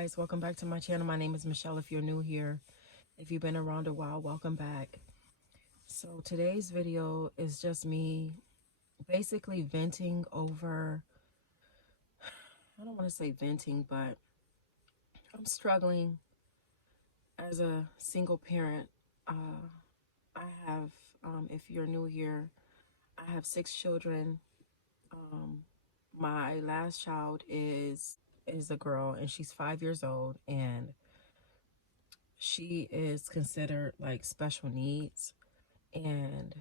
guys, welcome back to my channel. My name is Michelle. If you're new here, if you've been around a while, welcome back. So today's video is just me basically venting over, I don't want to say venting, but I'm struggling as a single parent. I have, if you're new here, I have 6 children. My last child is a girl, and she's 5 years old, and she is considered like special needs. And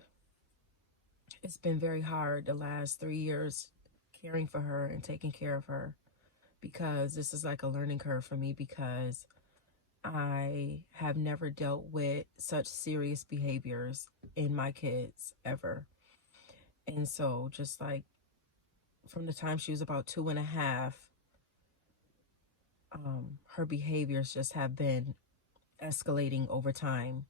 it's been very hard the last 3 years caring for her and taking care of her, because this is like a learning curve for me, because I have never dealt with such serious behaviors in my kids ever. And so just like from the time she was about 2.5, her behaviors just have been escalating over time.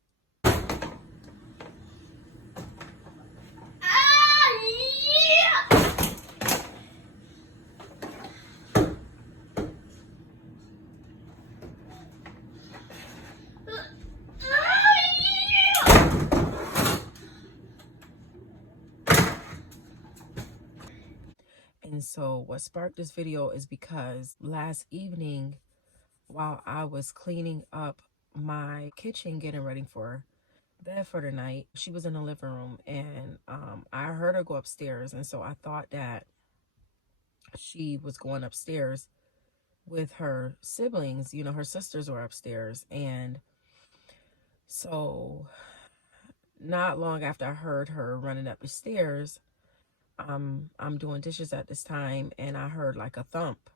And so what sparked this video is because last evening, while I was cleaning up my kitchen, getting ready for bed for the night, she was in the living room, and I heard her go upstairs. And so I thought that she was going upstairs with her siblings. You know, her sisters were upstairs. And so not long after I heard her running up the stairs, I'm doing dishes at this time, and I heard like a thump.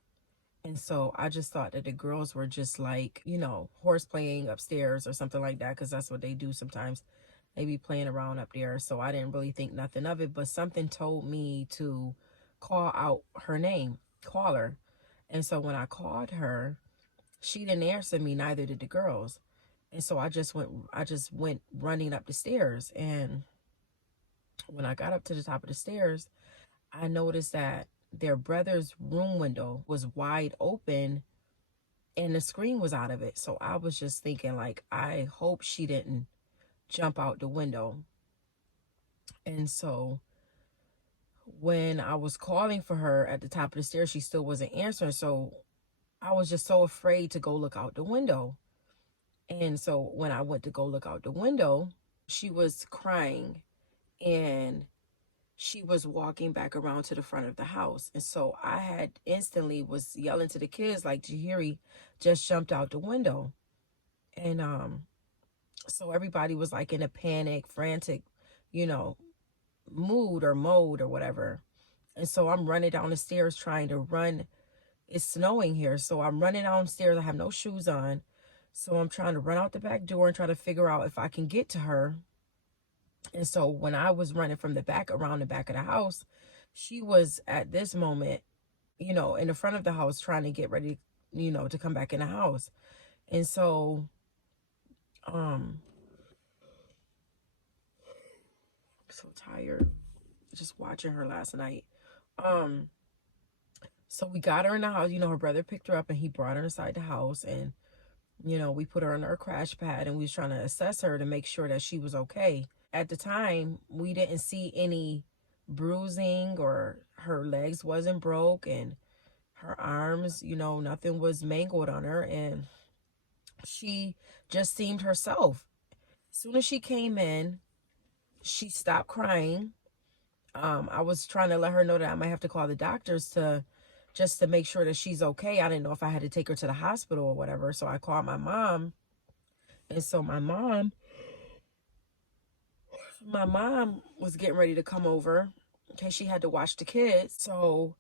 And so I just thought that the girls were just like, you know, horse playing upstairs or something like that, because that's what they do sometimes. They be playing around up there. So I didn't really think nothing of it, but something told me to call out her name, call her. And so when I called her, she didn't answer me, neither did the girls. And so I just went running up the stairs. And when I got up to the top of the stairs, I noticed that their brother's room window was wide open and the screen was out of it. So I was just thinking, like, I hope she didn't jump out the window. And so when I was calling for her at the top of the stairs, she still wasn't answering. So I was just so afraid to go look out the window. And so when I went to go look out the window, she was crying, and she was walking back around to the front of the house. And so I had instantly was yelling to the kids, like, Jahiri just jumped out the window. And so everybody was like in a panic, frantic, you know, mood or mode or whatever. And so I'm running down the stairs trying to run. It's snowing here, so I'm running downstairs. I have no shoes on. So I'm trying to run out the back door and try to figure out if I can get to her. And so when I was running from the back around the back of the house, she was at this moment, you know, in the front of the house trying to get ready, you know, to come back in the house. And so, I'm so tired just watching her last night. So we got her in the house. You know, her brother picked her up and he brought her inside the house, and, you know, we put her on her crash pad, and we was trying to assess her to make sure that she was okay. At the time, we didn't see any bruising, or her legs wasn't broke, and her arms, you know, nothing was mangled on her, and she just seemed herself. As soon as she came in, she stopped crying. I was trying to let her know that I might have to call the doctors to just to make sure that she's okay. I didn't know if I had to take her to the hospital or whatever. So I called my mom. And so my mom was getting ready to come over because she had to watch the kids. So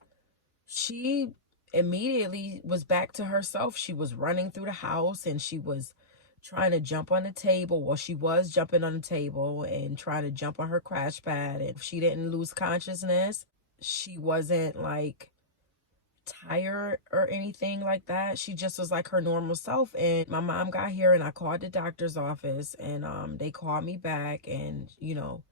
she immediately was back to herself. She was running through the house, and she was trying to jump on the table. Well, she was jumping on the table and trying to jump on her crash pad. And she didn't lose consciousness. She wasn't like tired or anything like that. She just was like her normal self. And my mom got here, and I called the doctor's office, and they called me back, and, you know,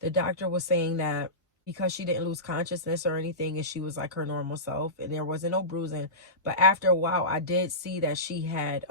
the doctor was saying that, because she didn't lose consciousness or anything, and she was like her normal self, and there wasn't no bruising. But after a while, I did see that she had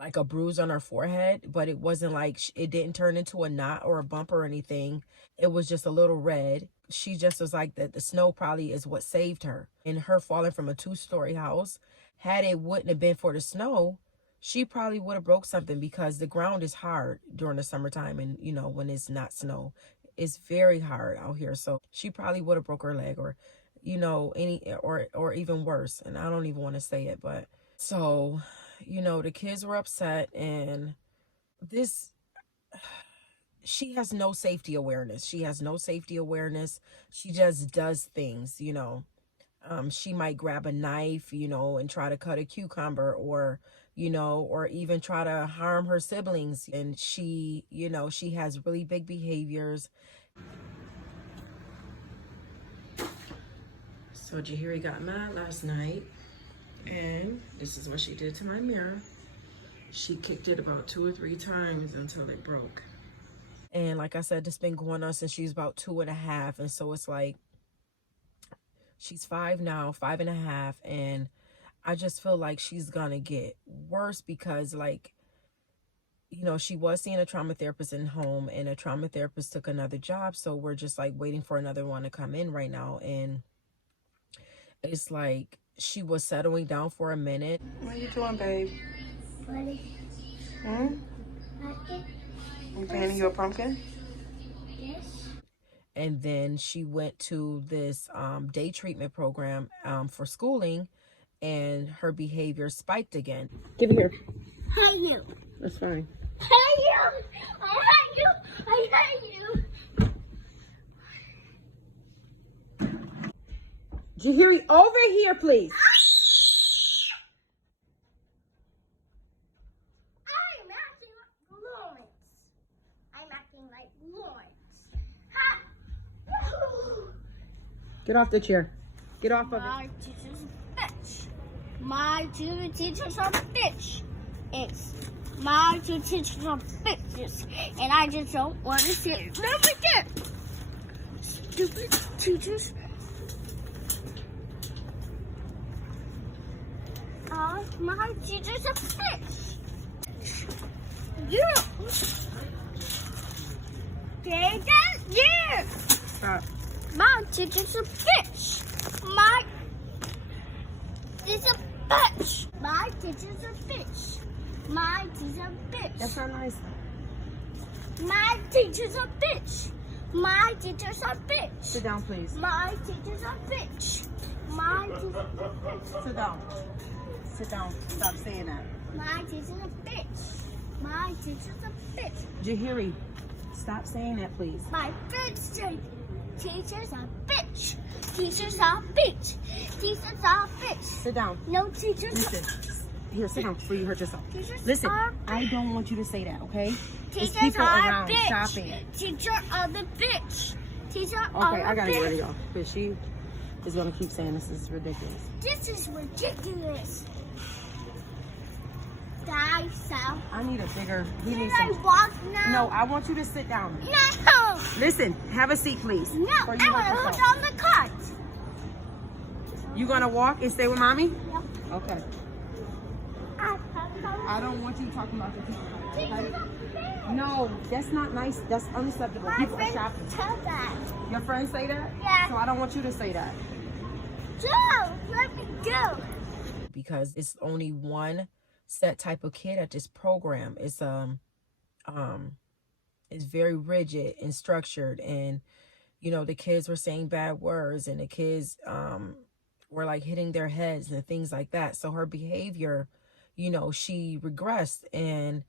like a bruise on her forehead, but it wasn't like it didn't turn into a knot or a bump or anything. It was just a little red. She just was like that the snow probably is what saved her. And her falling from a 2-story house, had it wouldn't have been for the snow, she probably would have broke something, because the ground is hard during the summertime, and you know, when it's not snow, it's very hard out here. So she probably would have broke her leg, or you know, any or even worse. And I don't even want to say it, but so, you know, the kids were upset, and this, she has no safety awareness. She has no safety awareness. She just does things, you know. She might grab a knife, you know, and try to cut a cucumber, or, you know, or even try to harm her siblings. And she, you know, she has really big behaviors. So Jahiri got mad last night, and this is what she did to my mirror. She kicked it about 2 or 3 times until it broke. And like I said, this been going on since she's about 2.5. And so it's like, she's 5 now, 5.5. And I just feel like she's gonna get worse, because like, you know, she was seeing a trauma therapist in home, and a trauma therapist took another job. So we're just like waiting for another one to come in right now. And it's like, she was settling down for a minute. What are you doing, babe? Hmm? I'm painting you a pumpkin? Yes. And then she went to this day treatment program for schooling, and her behavior spiked again. Give it here. I hate you. That's fine. I hate you. I hate you. I hate you. Jahiri, over here, please. I'm acting like Lawrence. I'm acting like Lawrence. Ha! Get off the chair. Get off of it. My teacher's a bitch. My two teachers are bitch. It's my two teachers are bitches. And I just don't want to see it never again. Stupid teachers. My teacher's a bitch. Yeah. Take that. Yeah. Stop. My teacher's a bitch. My teacher's a bitch. My teacher's a bitch. My teacher's a bitch. That's not nice. My teacher's a bitch. My teacher's a bitch. Sit down, please. My teacher's a bitch. My teacher's a bitch. Sit down. Sit down. Stop saying that. My teacher's a bitch. My teacher's a bitch. Jahiri, stop saying that, please. My friends say teacher's a bitch. Teacher's a bitch. Teacher's a bitch. Sit down. No teachers. Listen. Here, sit down before you hurt yourself. Teachers Listen, are I don't want you to say that, okay? There's Teachers people are around bitch. shopping. Teacher of the bitch. Teacher of Okay, I the gotta get rid of bitch. y'all. But she is gonna keep saying this is ridiculous. This is ridiculous. Thyself. I need a bigger. He Can needs I some. walk now? No, I want you to sit down. No. Listen, have a seat, please. No. I Before want you to hurt hold yourself. on the cart. You gonna walk and stay with mommy? Yep. Okay. I don't want you talking about the people. Teacher's a bitch. No, that's not nice. That's unacceptable. My People are friend shopping. said that. Your friends say that? Yeah. So I don't want you to say that. Joe, let me go. Because it's only one set type of kid at this program. It's very rigid and structured, and you know, the kids were saying bad words, and the kids were like hitting their heads and things like that. So her behavior, you know, she regressed, and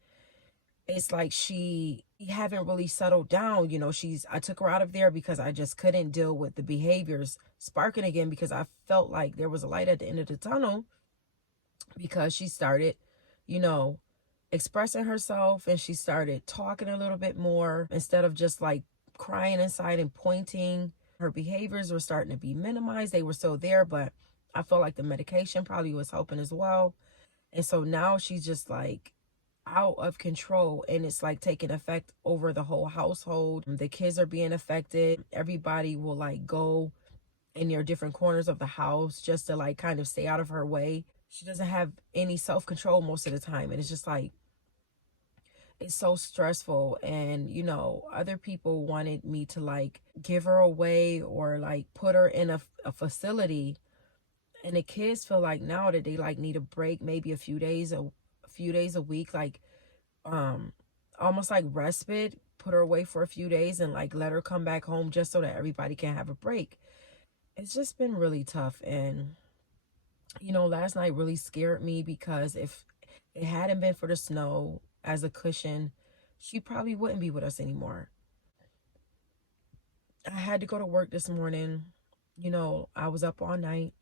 it's like she haven't really settled down. You know, I took her out of there because I just couldn't deal with the behaviors sparking again, because I felt like there was a light at the end of the tunnel, because she started, you know, expressing herself, and she started talking a little bit more instead of just like crying inside and pointing. Her behaviors were starting to be minimized. They were still there, but I felt like the medication probably was helping as well. And so now she's just like, out of control, and it's like taking effect over the whole household. The kids are being affected. Everybody will like go in your different corners of the house just to like kind of stay out of her way. She doesn't have any self-control most of the time, and it's just like it's so stressful. And other people wanted me to like give her away or like put her in a facility, and the kids feel like now that they like need a break, maybe a few days a week, like um almost like respite, put her away for a few days and like let her come back home just so that everybody can have a break. It's just been really tough. And last night really scared me because if it hadn't been for the snow as a cushion, she probably wouldn't be with us anymore. I had to go to work this morning. I was up all night.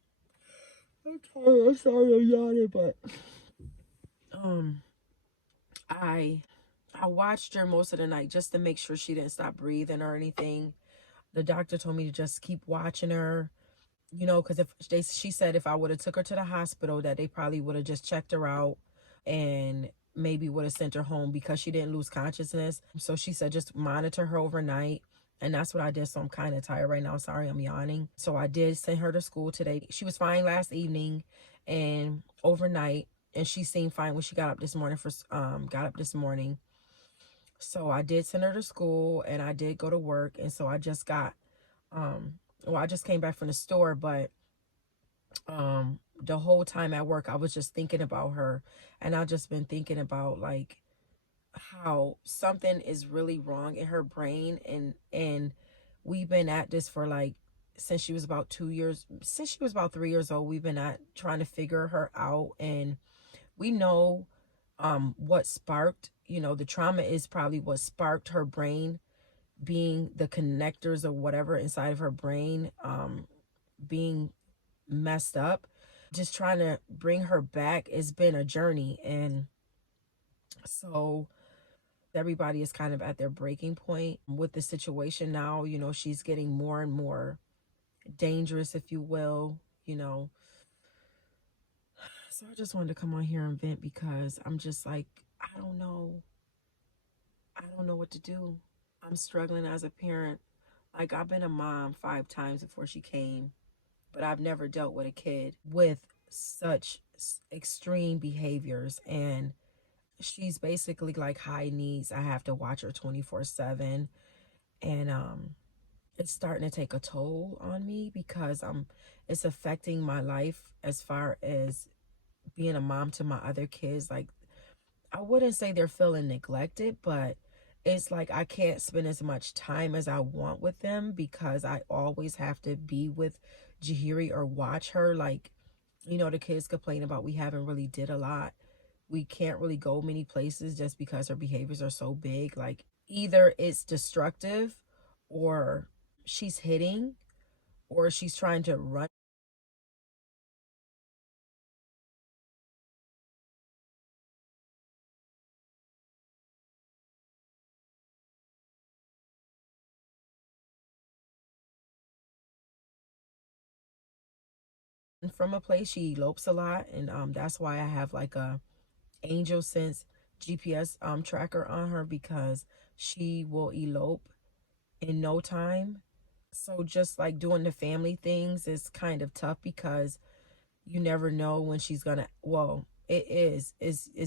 I'm tired. I'm sorry I'm yawning, but um I I watched her most of the night just to make sure she didn't stop breathing or anything. The doctor told me to just keep watching her, because she said if I would have took her to the hospital, that they probably would have just checked her out and maybe would have sent her home because she didn't lose consciousness. So she said just monitor her overnight. And that's what I did. So I'm kind of tired right now. Sorry, I'm yawning. So I did send her to school today. She was fine last evening and overnight, and she seemed fine when she got up this morning. So I did send her to school and I did go to work. And so I just got I just came back from the store, but the whole time at work I was just thinking about her. And I've just been thinking about like how something is really wrong in her brain. And we've been at this for like since she was about 2 years, since she was about 3 years old. We've been at trying to figure her out. And we know what sparked, the trauma is probably what sparked her brain being the connectors or whatever inside of her brain being messed up. Just trying to bring her back, it's been a journey. And so everybody is kind of at their breaking point with the situation now. She's getting more and more dangerous, if you will. So I just wanted to come on here and vent because I'm just like, I don't know. I don't know what to do. I'm struggling as a parent. Like, I've been a mom 5 times before she came, but I've never dealt with a kid with such extreme behaviors. And she's basically like high needs. I have to watch her 24/7. And it's starting to take a toll on me because it's affecting my life as far as being a mom to my other kids. Like, I wouldn't say they're feeling neglected, but it's like I can't spend as much time as I want with them because I always have to be with Jahiri or watch her. Like, the kids complain about we haven't really did a lot. We can't really go many places just because her behaviors are so big. Like, either it's destructive or she's hitting or she's trying to run from a place. She elopes a lot, and that's why I have like a angel sense GPS tracker on her, because she will elope in no time. So just like doing the family things is kind of tough because you never know when she's gonna, well, it's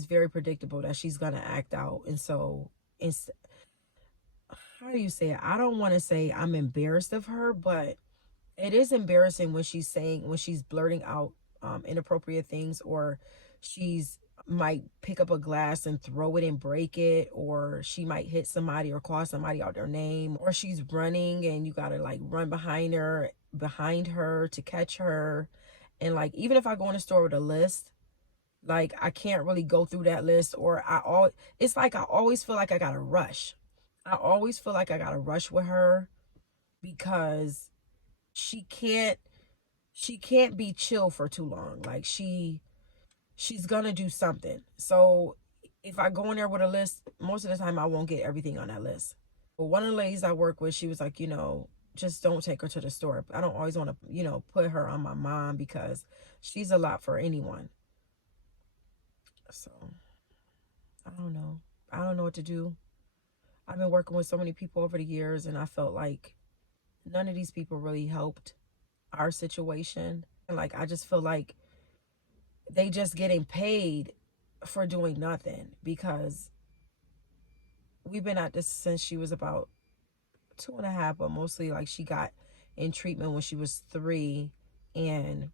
very predictable that she's gonna act out. And so it's, how do you say it, I don't want to say I'm embarrassed of her, but it is embarrassing when she's blurting out inappropriate things, or she's might pick up a glass and throw it and break it, or she might hit somebody or call somebody out their name, or she's running and you gotta like run behind her to catch her. And like, even if I go in the store with a list, like I can't really go through that list, or it's like I always feel like I gotta rush. I always feel like I gotta rush with her because she can't she can't be chill for too long. Like, she's gonna do something. So if I go in there with a list, most of the time I won't get everything on that list. But one of the ladies I work with, she was like, just don't take her to the store. I don't always want to, put her on my mom because she's a lot for anyone. So I don't know. I don't know what to do. I've been working with so many people over the years, and I felt like none of these people really helped our situation. And like, I just feel like they just getting paid for doing nothing, because we've been at this since she was about 2.5, but mostly like she got in treatment when she was 3, and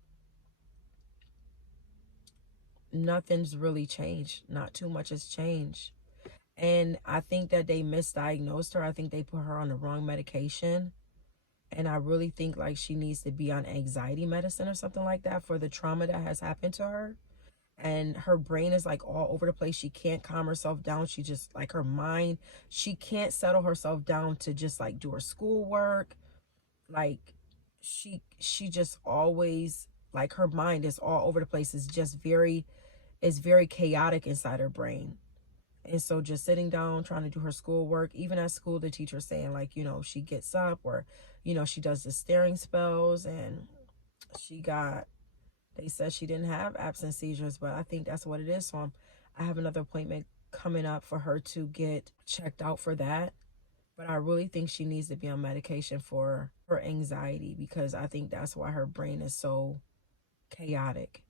nothing's really changed. Not too much has changed. And I think that they misdiagnosed her. I think they put her on the wrong medication. And I really think like she needs to be on anxiety medicine or something like that for the trauma that has happened to her. And her brain is like all over the place. She can't calm herself down. She just like, her mind, she can't settle herself down to just like do her schoolwork. Like, she just always, like, her mind is all over the place. It's very chaotic inside her brain. And so just sitting down trying to do her schoolwork, even at school, the teacher's saying like, she gets up, or she does the staring spells. And she got they said she didn't have absence seizures, but I think that's what it is. So I have another appointment coming up for her to get checked out for that. But I really think she needs to be on medication for her anxiety, because I think that's why her brain is so chaotic.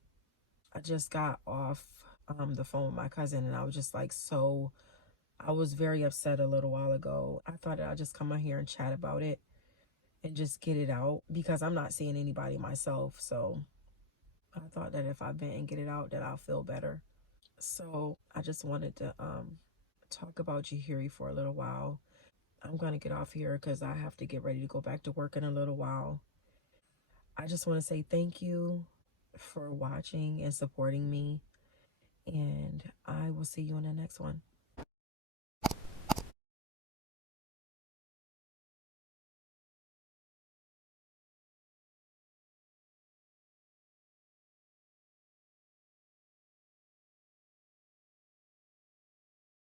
I just got off the phone with my cousin, and I was just like, I was very upset a little while ago. I thought that I'd just come on here and chat about it and just get it out, because I'm not seeing anybody myself. So I thought that if I vent and get it out, that I'll feel better. So I just wanted to talk about Jahiri for a little while. I'm going to get off here because I have to get ready to go back to work in a little while. I just want to say thank you for watching and supporting me, and I will see you in the next one.